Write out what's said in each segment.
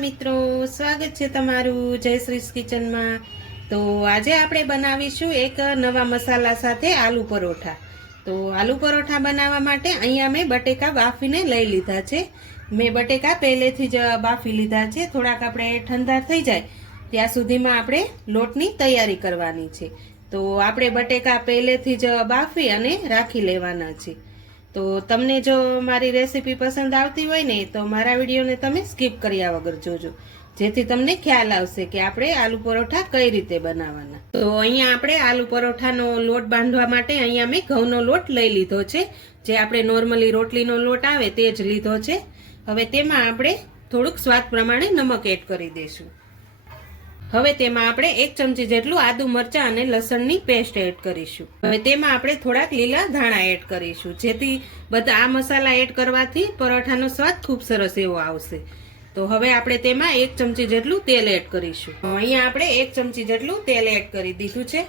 મિત્રો, સ્વાગત છે તમારું જયશ્રીસ કિચનમાં। તો આજે આપણે બનાવીશું એક નવા મસાલા સાથે આલુ પરોઠા। તો આલુ પરોઠા બનાવવા માટે અહીંયા મેં બટેકા બાફીને લઈ લીધા છે। મેં બટેકા પહેલેથી જ બાફી લીધા છે। થોડાક આપણે ઠંડા થઈ જાય ત્યાં સુધીમાં આપણે લોટની તૈયારી કરવાની છે। તો આપણે બટેકા પહેલેથી જ બાફી અને રાખી લેવાના છે। તો તમને જો મારી રેસીપી પસંદ આવતી હોય ને તો મારા વિડીયોને તમે સ્કીપ કર્યા વગર જોજો, જેથી તમને ખ્યાલ આવશે કે આપણે આલુ પરોઠા કઈ રીતે બનાવવાના। તો અહીંયા આપણે આલુ પરોઠાનો લોટ બાંધવા માટે અહીંયા મેં ઘઉંનો લોટ લઈ લીધો છે, જે આપણે નોર્મલી રોટલીનો લોટ આવે તે જ લીધો છે। હવે તેમાં આપણે થોડુંક સ્વાદ પ્રમાણે નમક એડ કરી દઈશું। હવે તેમાં આપણે 1 ચમચી જેટલું આદુ મરચાં અને લસણની પેસ્ટ એડ કરીશું। હવે તેમાં આપણે થોડાક લીલા ધાણા એડ કરીશું, જેથી બધા આ મસાલા એડ કરવાથી પરોઠાનો સ્વાદ ખૂબ સરસ એવો આવશે। તો હવે આપણે તેમાં 1 ચમચી જેટલું તેલ એડ કરીશું। અહીંયા આપણે 1 ચમચી જેટલું તેલ એડ કરી દીધું છે।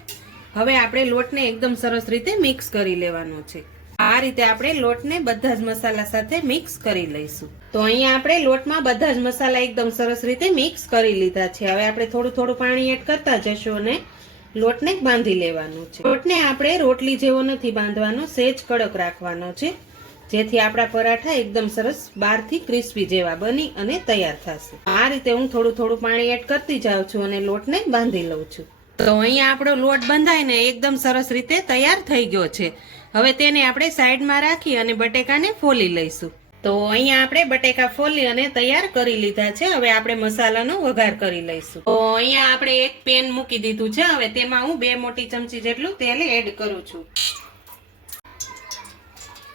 હવે આપણે લોટને એકદમ સરસ રીતે મિક્સ કરી લેવાનો છે। આ રીતે આપણે લોટને બધા જ મસાલા સાથે મિક્સ કરી લઈશું। તો અહીંયા આપણે લોટમાં બધા જ મસાલા એકદમ સરસ રીતે મિક્સ કરી લીધા છે। હવે આપણે થોડું થોડું પાણી એડ કરતા જશું અને લોટને બાંધી લેવાનો છે। લોટને આપણે રોટલી જેવો નથી બાંધવાનો, સહેજ કડક રાખવાનો છે, જેથી આપણા પરાઠા એકદમ સરસ બહારથી ક્રિસ્પી જેવા બની અને તૈયાર થશે। આ રીતે હું થોડું થોડું પાણી એડ કરતી જાઉં છું અને લોટને બાંધી લઉં છું। તો અહીંયા આપણો લોટ બંધાઈને એકદમ સરસ રીતે તૈયાર થઈ ગયો છે। હવે તેને આપણે સાઈડમાં રાખી અને બટેકાને ફોલી લઈશું। તો અહીંયા આપણે બટેકા ફોલી અને તૈયાર કરી લીધા છે। હવે આપણે મસાલાનો વઘાર કરી લઈશું। તો અહીંયા આપણે એક પેન મૂકી દીધું છે। હવે તેમાં હું 2 મોટી ચમચી જેટલું તેલ એડ કરું છું।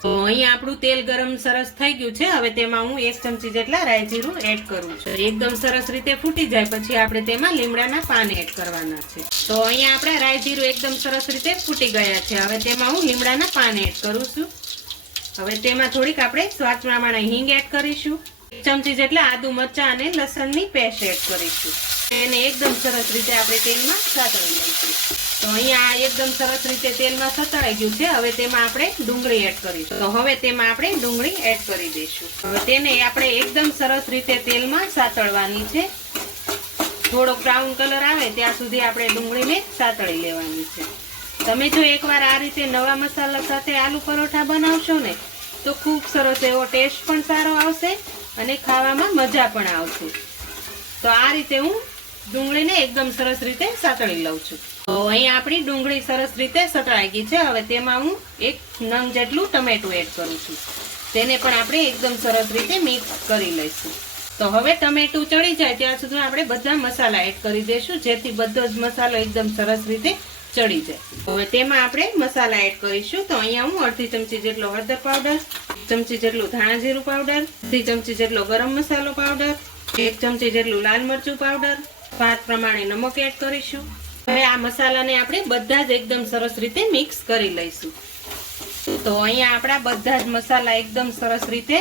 તો અહીંયા આપણું તેલ ગરમ સરસ થઈ ગયું છે। હવે તેમાં હું 1 ચમચી જેટલા રાઈ જીરું એડ કરું છું। એકદમ સરસ રીતે ફૂટી જાય પછી આપણે તેમાં લીમડાના પાન એડ કરવાના છે। તો અહીંયા આપણા રાઈ જીરું એકદમ સરસ રીતે ફૂટી ગયા છે। હવે તેમાં હું લીમડાના પાન એડ કરું છું। હવે તેમાં થોડીક આપણે સ્વાદ પ્રમાણે હિંગ એડ કરીશું। 1 ચમચી જેટલા આદુ મરચાં અને લસણની પેસ્ટ એડ કરીશું। એને એકદમ સરસ રીતે આપણે તેલમાં સાતળી લઈશું। તો અહીંયા એકદમ સરસ રીતે તેલમાં સતળાઈ ગયું છે। હવે તેમાં આપણે ડુંગળી એડ કરીશું। તો હવે તેમાં આપણે ડુંગળી એડ કરી દઈશું। હવે તેને આપણે એકદમ સરસ રીતે તેલમાં સાતળવાની છે। થોડો બ્રાઉન કલર આવે ત્યાં સુધી આપણે ડુંગળીને સાતળી લેવાની છે। તમે જો એકવાર આ રીતે નવા મસાલા સાથે આલુ પરોઠા બનાવશો ને તો ખૂબ સરસ એવો ટેસ્ટ પણ સારો આવશે અને ખાવામાં મજા પણ આવશે। તો આ રીતે હું ડુંગળીને એકદમ સરસ રીતે સાતળી લઉં છું। તો અહીંયા આપણી ડુંગળી સરસ રીતે સતળાઈ ગઈ છે। હવે તેમાં હું 1 નંગ જેટલું ટમેટું એડ કરું છું। તેને પણ આપણે એકદમ સરસ રીતે મિક્સ કરી લઈશું। તો હવે ટમેટું ચડી જાય ત્યાં સુધી આપણે બધા મસાલા એડ કરી દઈશું, જેથી બધો જ મસાલો એકદમ સરસ રીતે ચડી જાય। હવે તેમાં આપણે મસાલા એડ કરીશું। તો અહીંયા હું 1/2 ચમચી જેટલો હળદર પાવડર, 1 ચમચી જેટલું ધાણા જીરું પાવડર, 1 ચમચી જેટલો ગરમ મસાલો પાવડર, 1 ચમચી જેટલું લાલ મરચું પાવડર, સ્વાદ પ્રમાણે નમક એડ કરીશું। હવે આ મસાલાને આપણે બધા જ એકદમ સરસ રીતે મિક્સ કરી લઈશું। તો અહીંયા આપણા બધા જ મસાલા એકદમ સરસ રીતે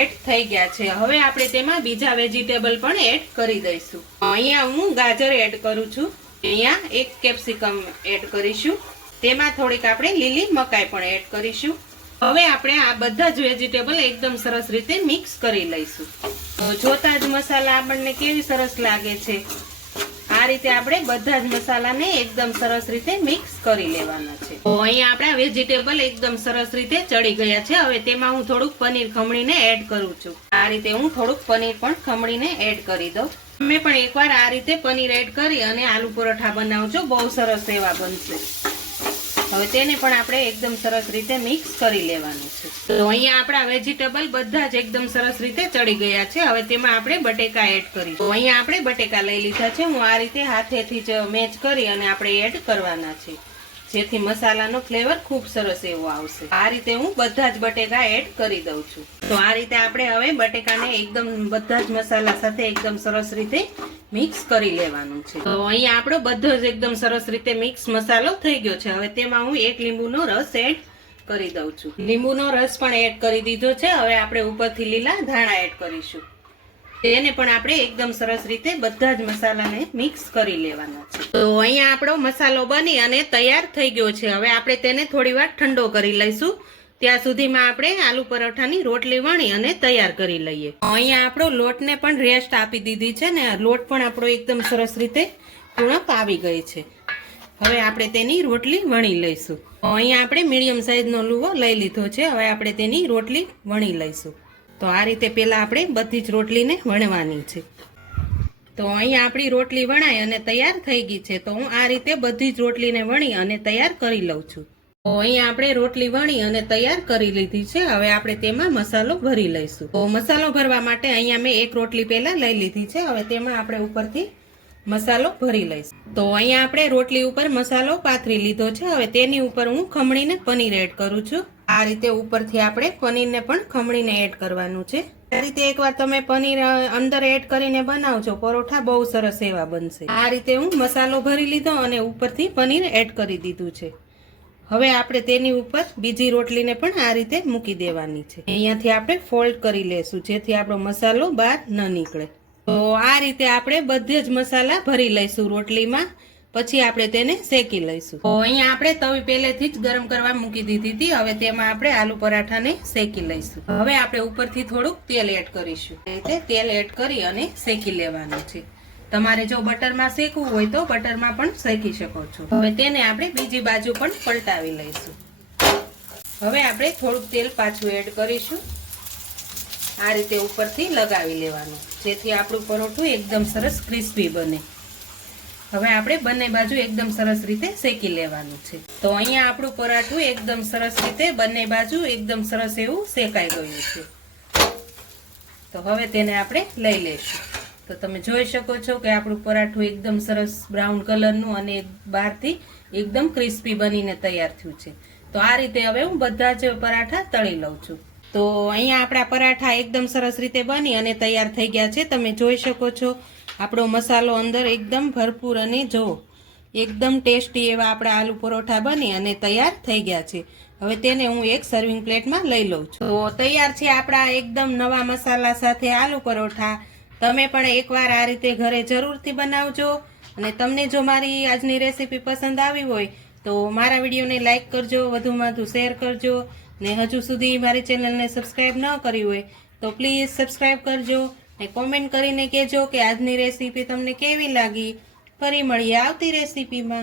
એડ થઈ ગયા છે। હવે આપણે તેમાં બીજા વેજીટેબલ પણ એડ કરી દઈશું। અહીંયા હું ગાજર એડ કરું છું। અહીંયા 1 કેપ્સિકમ એડ કરીશું। તેમાં થોડીક આપણે લીલી મકાઈ પણ એડ કરીશું। હવે આપણે આ બધા જ વેજીટેબલ એકદમ સરસ રીતે મિક્સ કરી લઈશું। તો જોતા જ મસાલા આપણને કેવી સરસ લાગે છે। આ રીતે આપણે બધા જ મસાલાને એકદમ સરસ રીતે મિક્સ કરી લેવાના છે। તો અહીંયા આપણા વેજીટેબલ એકદમ સરસ રીતે ચડી ગયા છે। હવે તેમાં હું થોડુંક પનીર ખમણીને એડ કરું છું। આ રીતે હું થોડુંક પનીર પણ ખમણીને એડ કરી દઉં। તમે પણ એકવાર આ રીતે પનીર એડ કરી અને આલુ પરોઠા બનાવજો, બહુ સરસ એવા બનશે। હવે તેને પણ આપણે એકદમ સરસ રીતે મિક્સ કરી લેવાનું છે। તો અહીંયા આપણા વેજીટેબલ બધા જ એકદમ સરસ રીતે ચડી ગયા છે। હવે તેમાં આપણે બટેકા એડ કરીશું। તો અહીંયા આપણે બટેકા લઈ લીધા છે। હું આ રીતે હાથેથી જ મેચ કરી અને આપણે એડ કરવાના છે, જેથી મસાલાનો ફ્લેવર ખૂબ સરસ એવો આવશે। આ રીતે હું બધા જ બટેકા એડ કરી દઉં છું। તો આ રીતે આપણે હવે બટેકાને એકદમ બધા જ મસાલા સાથે એકદમ સરસ રીતે મિક્સ કરી લેવાનું છે। તો અહીંયા આપણો બધો જ એકદમ સરસ રીતે મિક્સ મસાલો થઈ ગયો છે। હવે તેમાં હું 1 લીંબુનો રસ એડ કરી દઉં છું। લીંબુનો રસ પણ એડ કરી દીધો છે। હવે આપણે ઉપરથી લીલા ધાણા એડ કરીશું। તેને પણ આપણે એકદમ સરસ રીતે બધા જ મસાલાને મિક્સ કરી લેવાના છે। તો અહીંયા આપણો મસાલો બની અને તૈયાર થઈ ગયો છે। હવે આપણે તેને થોડી વાર ઠંડો કરી લઈશું। ત્યાં સુધીમાં આપણે આલુ પરોઠાની રોટલી વણી અને તૈયાર કરી લઈએ. અહીંયા આપણો લોટને પણ રેસ્ટ આપી દીધી છે ને લોટ પણ આપણો એકદમ સરસ રીતે પૂર્ણપ આવી ગઈ છે. હવે આપણે તેની રોટલી વણી લઈશું. અહીંયા આપણે મીડિયમ સાઈઝનો લુવો લઈ લીધો છે. હવે આપણે તેની રોટલી વણી લઈશું. તો આ રીતે પહેલાં આપણે બધી જ રોટલીને વણવાની છે. તો અહીંયા આપણી રોટલી વણાઈ અને તૈયાર થઈ ગઈ છે. તો હું આ રીતે બધી જ રોટલીને વણી અને તૈયાર કરી લઉં છું. તો અહીંયા આપણે રોટલી વણી અને તૈયાર કરી લીધી છે. હવે આપણે તેમાં મસાલો ભરી લઈશું. તો મસાલો ભરવા માટે અહીંયા મેં એક રોટલી પહેલા લઈ લીધી છે. હવે તેમાં આપણે ઉપરથી મસાલો ભરી લઈશું. તો અહીંયા આપણે રોટલી ઉપર મસાલો પાથરી લીધો છે. હવે તેની ઉપર હું ખમણીને પનીર એડ કરું છું. આ રીતે ઉપરથી આપણે પનીરને પણ ખમણીને એડ કરવાનું છે. આ રીતે એકવાર તમે પનીર અંદર એડ કરીને બનાવજો પરોઠા બહુ સરસ એવા બનશે. આ રીતે હું મસાલો ભરી લીધો અને ઉપરથી પનીર એડ કરી દીધું છે. હવે આપણે તેની ઉપર બીજી રોટલીને પણ આ રીતે મૂકી દેવાની છે. અહીંયાથી આપણે ફોલ્ડ કરી લેશું જેથી આપણો મસાલો બહાર ન નીકળે. તો આ રીતે આપણે બધે જ મસાલા ભરી લઈશું રોટલીમાં. પછી આપણે તેને શેકી લઈશું. તો અહીંયા આપણે તવી પહેલેથી જ ગરમ કરવા મૂકી દીધી હતી. હવે તેમાં આપણે આલુ પરાઠાને શેકી લઈશું. હવે આપણે ઉપરથી થોડુંક તેલ એડ કરીશું. એટલે તેલ એડ કરી અને શેકી લેવાનું છે. તમારે જો બટરમાં શેકવું હોય તો બટરમાં પણ શેકી શકો છો. હવે તેને આપણે બીજી બાજુ પણ પલટાવી લઈશું. હવે આપણે થોડુંક તેલ પાછું એડ કરીશું. આ રીતે ઉપરથી લગાવી લેવાનું જેથી આપણું પરોઠું એકદમ સરસ ક્રિસ્પી બને. હવે આપણે બંને બાજુ એકદમ સરસ રીતે શેકી લેવાનું છે. તો અહીંયા આપણું પરાઠું એકદમ સરસ રીતે બંને બાજુ એકદમ સરસ એવું શેકાઈ ગયું છે. તો હવે તેને આપણે લઈ લઈશું. તો તમે જોઈ શકો છો કે આપણું પરાઠું એકદમ સરસ બ્રાઉન કલરનું અને બહારથી એકદમ ક્રિસ્પી બનીને તૈયાર થયું છે. તો આ રીતે હવે હું બધા જ પરાઠા તળી લઉં છું. તો અહીંયા આપણા પરાઠા એકદમ સરસ રીતે બની અને તૈયાર થઈ ગયા છે. તમે જોઈ શકો છો આપણો મસાલો અંદર એકદમ ભરપૂર અને જો એકદમ ટેસ્ટી એવા આપણા આલુ પરોઠા બની અને તૈયાર થઈ ગયા છે. હવે તેને હું એક સર્વિંગ પ્લેટમાં લઈ લઉં છું. તો તૈયાર છે આપણા એકદમ નવા મસાલા સાથે આલુ પરોઠા. તમે પણ એકવાર આ રીતે ઘરે જરૂરથી બનાવજો. અને તમને જો મારી આજની રેસીપી પસંદ આવી હોય તો મારા વિડીયોને લાઈક કરજો, વધુમાં વધુ શેર કરજો. ને હજુ સુધી મારી ચેનલને સબસ્ક્રાઈબ ન કરી હોય તો પ્લીઝ સબસ્ક્રાઈબ કરજો. ને કોમેન્ટ કરીને કહેજો કે આજની રેસીપી તમને કેવી લાગી. ફરી મળીએ આવતી રેસીપીમાં.